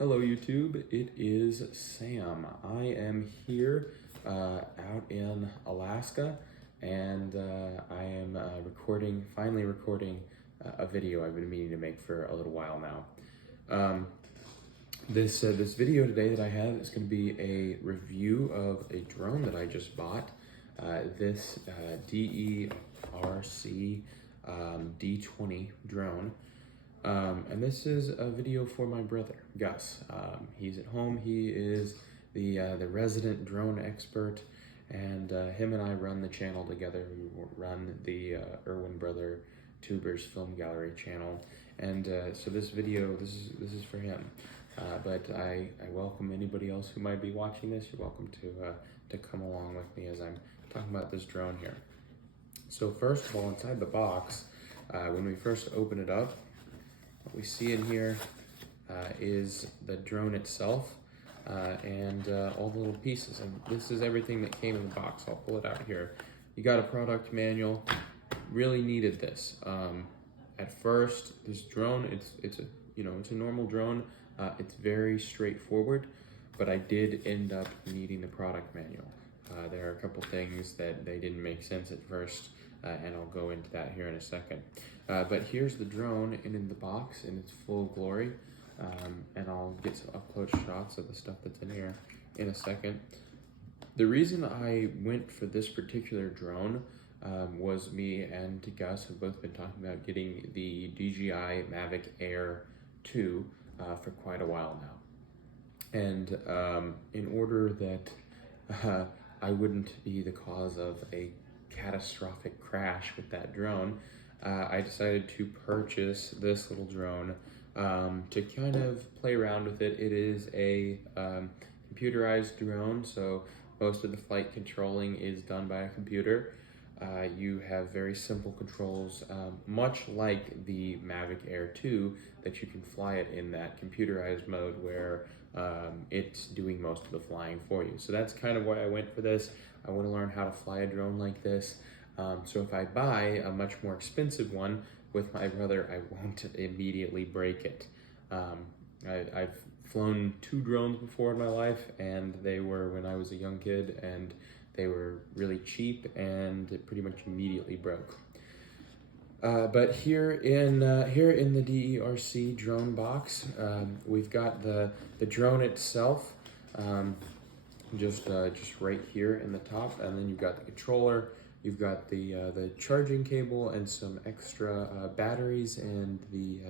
Hello YouTube, it is Sam. I am here out in Alaska, and I am finally recording a video I've been meaning to make for a little while now. This video today that I have is going to be a review of a drone that I just bought. This DEERC D20 drone. And this is a video for my brother, Gus. He's at home. He is the resident drone expert, and him and I run the channel together. We run the Irwin Brother Tubers Film Gallery channel, and so this video, this is for him. But I welcome anybody else who might be watching this. You're welcome to come along with me as I'm talking about this drone here. So first of all, inside the box, when we first open it up, what we see in here is the drone itself and all the little pieces. And this is everything that came in the box. I'll pull it out here. You got a product manual. Really needed this. At first, this drone, it's a normal drone. It's very straightforward, but I did end up needing the product manual. There are a couple things that they didn't make sense at first, and I'll go into that here in a second. But here's the drone in the box in its full glory, and I'll get some up-close shots of the stuff that's in here in a second. The reason I went for this particular drone was me and Gus have both been talking about getting the DJI Mavic Air 2 for quite a while now. And in order that I wouldn't be the cause of a catastrophic crash with that drone, I decided to purchase this little drone to kind of play around with it. It is a computerized drone, so most of the flight controlling is done by a computer. You have very simple controls, much like the Mavic Air 2, that you can fly it in that computerized mode where it's doing most of the flying for you. So that's kind of why I went for this. I want to learn how to fly a drone like this. So if I buy a much more expensive one with my brother, I won't immediately break it. I've flown 2 drones before in my life, and they were when I was a young kid, and they were really cheap and it pretty much immediately broke. But here in the DEERC drone box, we've got the drone itself, just right here in the top, and then you've got the controller. You've got the charging cable and some extra batteries and the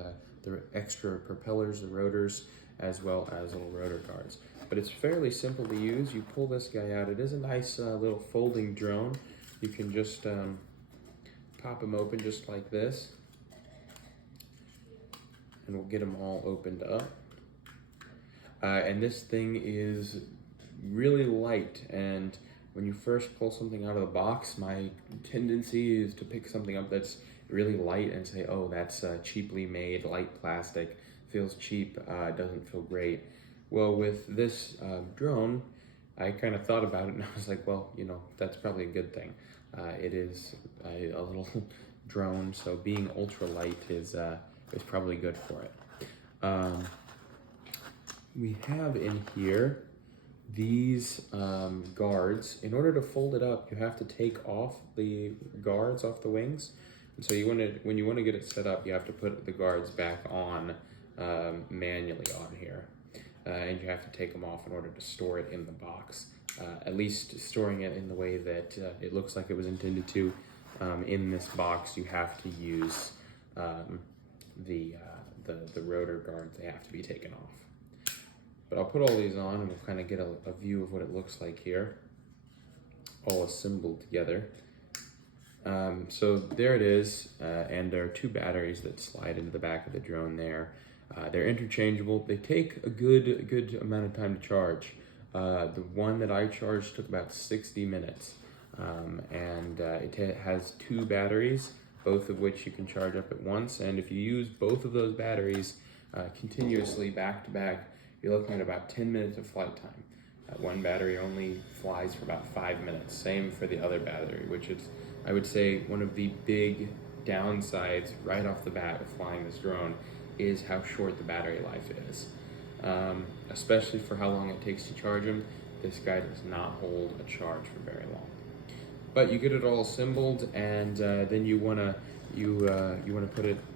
extra propellers, the rotors, as well as little rotor guards. But it's fairly simple to use. You pull this guy out. It is a nice little folding drone. You can just pop them open just like this, and we'll get them all opened up. And this thing is really light, and when you first pull something out of the box, my tendency is to pick something up that's really light and say, oh, that's cheaply made, light plastic, feels cheap, doesn't feel great. Well, with this drone, I kind of thought about it and I was like, well, that's probably a good thing. It is a little drone, so being ultra light is probably good for it. We have in here these guards. In order to fold it up, you have to take off the guards off the wings. And so when you want to get it set up, you have to put the guards back on manually on here. And you have to take them off in order to store it in the box. At least storing it in the way that it looks like it was intended to. In this box, you have to use the rotor guards. They have to be taken off. But I'll put all these on and we'll kind of get a view of what it looks like here, all assembled together. So there it is, and there are 2 batteries that slide into the back of the drone there. They're interchangeable. They take a good amount of time to charge. The one that I charged took about 60 minutes, and it has 2 batteries, both of which you can charge up at once. And if you use both of those batteries continuously back to back, you're looking at about 10 minutes of flight time. One battery only flies for about 5 minutes. Same for the other battery, which is, I would say, one of the big downsides right off the bat of flying this drone is how short the battery life is. especially for how long it takes to charge them. This guy does not hold a charge for very long. But you get it all assembled, and then you wanna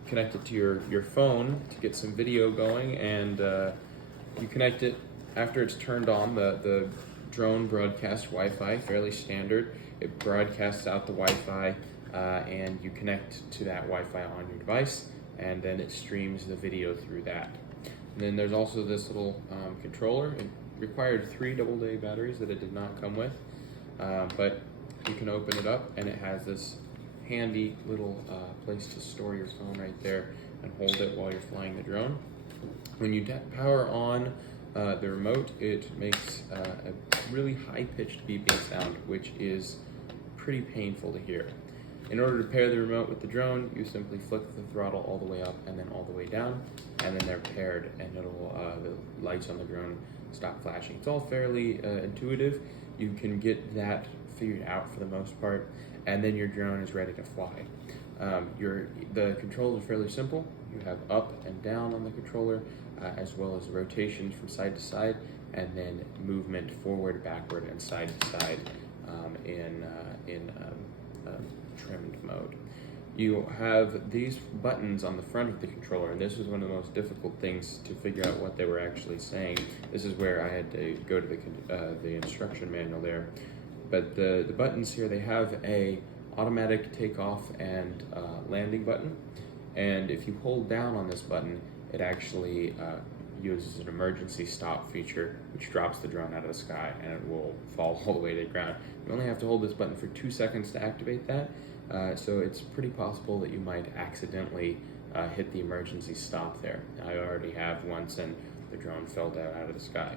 connect it to your phone to get some video going, and you connect it after it's turned on. The drone broadcasts Wi-Fi, fairly standard. It broadcasts out the Wi-Fi, and you connect to that Wi-Fi on your device, and then it streams the video through that. And then there's also this little controller. It required 3 AA batteries that it did not come with, but you can open it up, and it has this handy little place to store your phone right there and hold it while you're flying the drone. When you power on the remote, it makes a really high-pitched beeping sound, which is pretty painful to hear. In order to pair the remote with the drone, you simply flick the throttle all the way up and then all the way down, and then they're paired, and it'll the lights on the drone stop flashing. It's all fairly intuitive. You can get that figured out for the most part, and then your drone is ready to fly. The controls are fairly simple. You have up and down on the controller, as well as rotations from side to side, and then movement forward, backward, and side to side in trimmed mode. You have these buttons on the front of the controller, and this was one of the most difficult things to figure out what they were actually saying. This is where I had to go to the instruction manual there. But the buttons here, they have a automatic takeoff and landing button, and if you hold down on this button, it actually uses an emergency stop feature, which drops the drone out of the sky, and it will fall all the way to the ground. You only have to hold this button for 2 seconds to activate that, so it's pretty possible that you might accidentally hit the emergency stop there. I already have once, and the drone fell down out of the sky.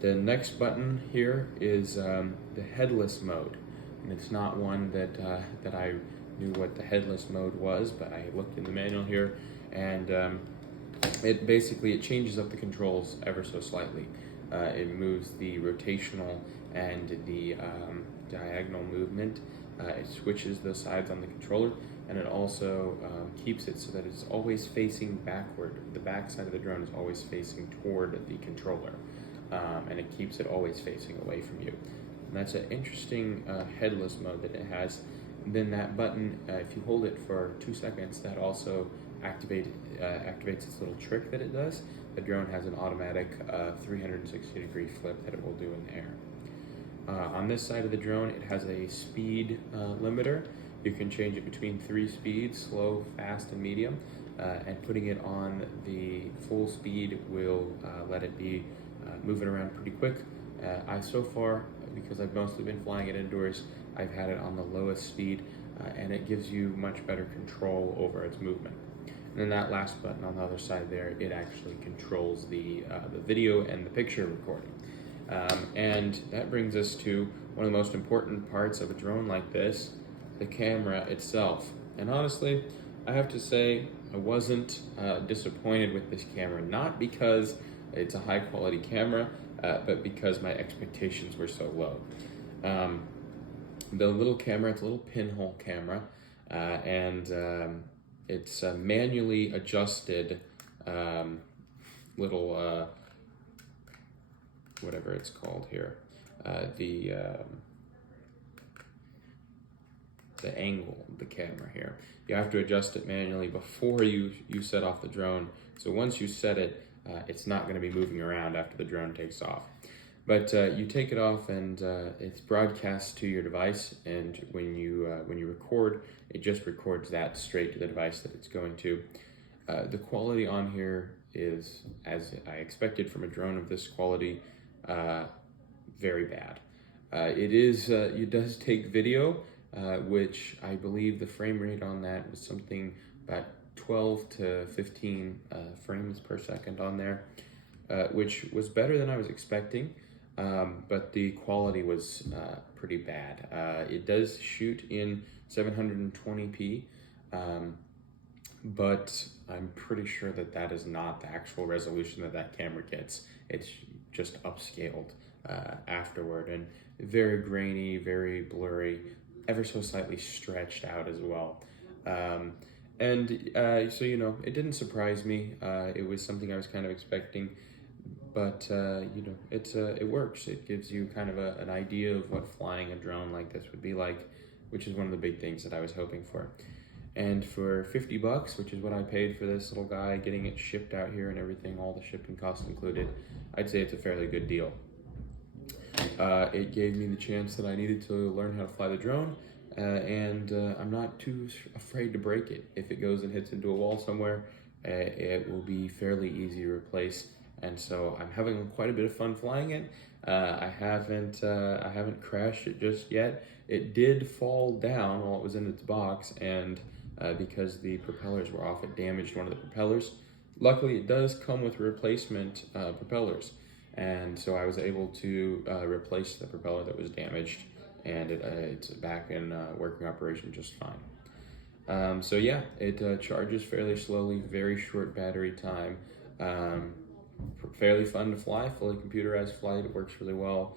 The next button here is the headless mode, and it's not one that I knew what the headless mode was, but I looked in the manual here, and it changes up the controls ever so slightly. It moves the rotational and the diagonal movement. It switches the sides on the controller, and it also keeps it so that it's always facing backward. The back side of the drone is always facing toward the controller, and it keeps it always facing away from you. And that's an interesting headless mode that it has. And then that button, if you hold it for 2 seconds, that also activates this little trick that it does. The drone has an automatic 360-degree flip that it will do in the air. On this side of the drone, it has a speed limiter. You can change it between 3 speeds, slow, fast, and medium. And putting it on the full speed will let it be moving around pretty quick. So far, because I've mostly been flying it indoors, I've had it on the lowest speed, and it gives you much better control over its movement. And then that last button on the other side there, it actually controls the video and the picture recording. And that brings us to one of the most important parts of a drone like this, the camera itself. And honestly, I have to say I wasn't disappointed with this camera, not because it's a high quality camera, but because my expectations were so low. The little camera, it's a little pinhole camera, and it's a manually adjusted little, whatever it's called here, the angle of the camera here. You have to adjust it manually before you set off the drone. So once you set it, it's not going to be moving around after the drone takes off. But you take it off, and it's broadcast to your device, and when you record, it just records that straight to the device that it's going to. The quality on here is, as I expected from a drone of this quality, very bad. It does take video, which I believe the frame rate on that was something about 12 to 15 frames per second on there, which was better than I was expecting, but the quality was pretty bad. It does shoot in 720p, but I'm pretty sure that is not the actual resolution that camera gets. It's just upscaled afterward, and very grainy, very blurry, ever so slightly stretched out as well. So, it didn't surprise me. It was something I was kind of expecting. but you know, it works. It gives you kind of an idea of what flying a drone like this would be like, which is one of the big things that I was hoping for. And for 50 bucks, which is what I paid for this little guy, getting it shipped out here and everything, all the shipping costs included, I'd say it's a fairly good deal. It gave me the chance that I needed to learn how to fly the drone, and I'm not too afraid to break it. If it goes and hits into a wall somewhere, it will be fairly easy to replace. And so I'm having quite a bit of fun flying it. I haven't crashed it just yet. It did fall down while it was in its box, and because the propellers were off, it damaged one of the propellers. Luckily, it does come with replacement propellers, and so I was able to replace the propeller that was damaged, and it's back in working operation just fine. So yeah, it charges fairly slowly, very short battery time, fairly fun to fly, fully computerized flight. It works really well.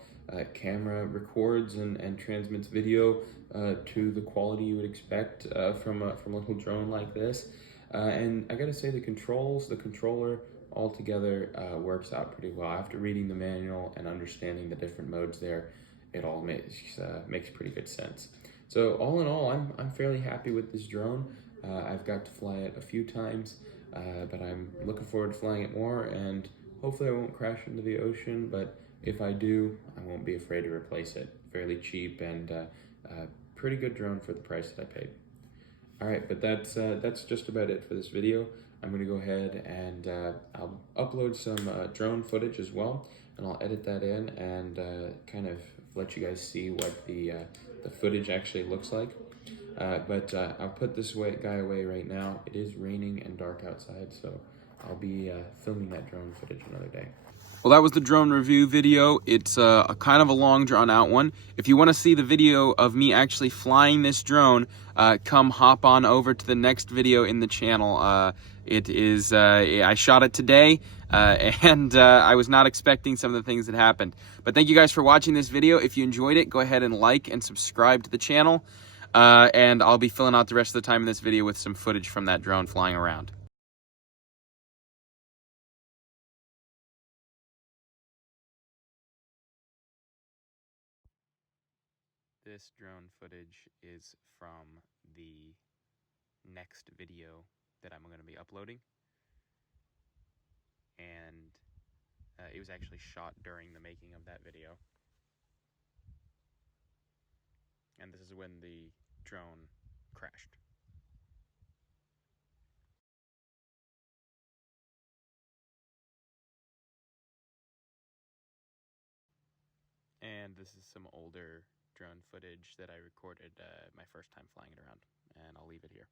Camera records and transmits video to the quality you would expect from a little drone like this. And I gotta say, the controller altogether works out pretty well. After reading the manual and understanding the different modes there, it all makes pretty good sense. So all in all, I'm fairly happy with this drone. I've got to fly it a few times, but I'm looking forward to flying it more, and hopefully I won't crash into the ocean, but if I do, I won't be afraid to replace it. Fairly cheap and pretty good drone for the price that I paid. All right, but that's just about it for this video. I'm gonna go ahead and I'll upload some drone footage as well, and I'll edit that in and kind of let you guys see what the footage actually looks like. But I'll put this guy away right now. It is raining and dark outside, so I'll be filming that drone footage another day. Well, that was the drone review video. It's a kind of a long, drawn-out one. If you want to see the video of me actually flying this drone, come hop on over to the next video in the channel. It is, I shot it today, and I was not expecting some of the things that happened. But thank you guys for watching this video. If you enjoyed it, go ahead and like and subscribe to the channel. And I'll be filling out the rest of the time in this video with some footage from that drone flying around. This drone footage is from the next video that I'm going to be uploading, and it was actually shot during the making of that video, and this is when the drone crashed. And this is some older drone footage that I recorded my first time flying it around, and I'll leave it here.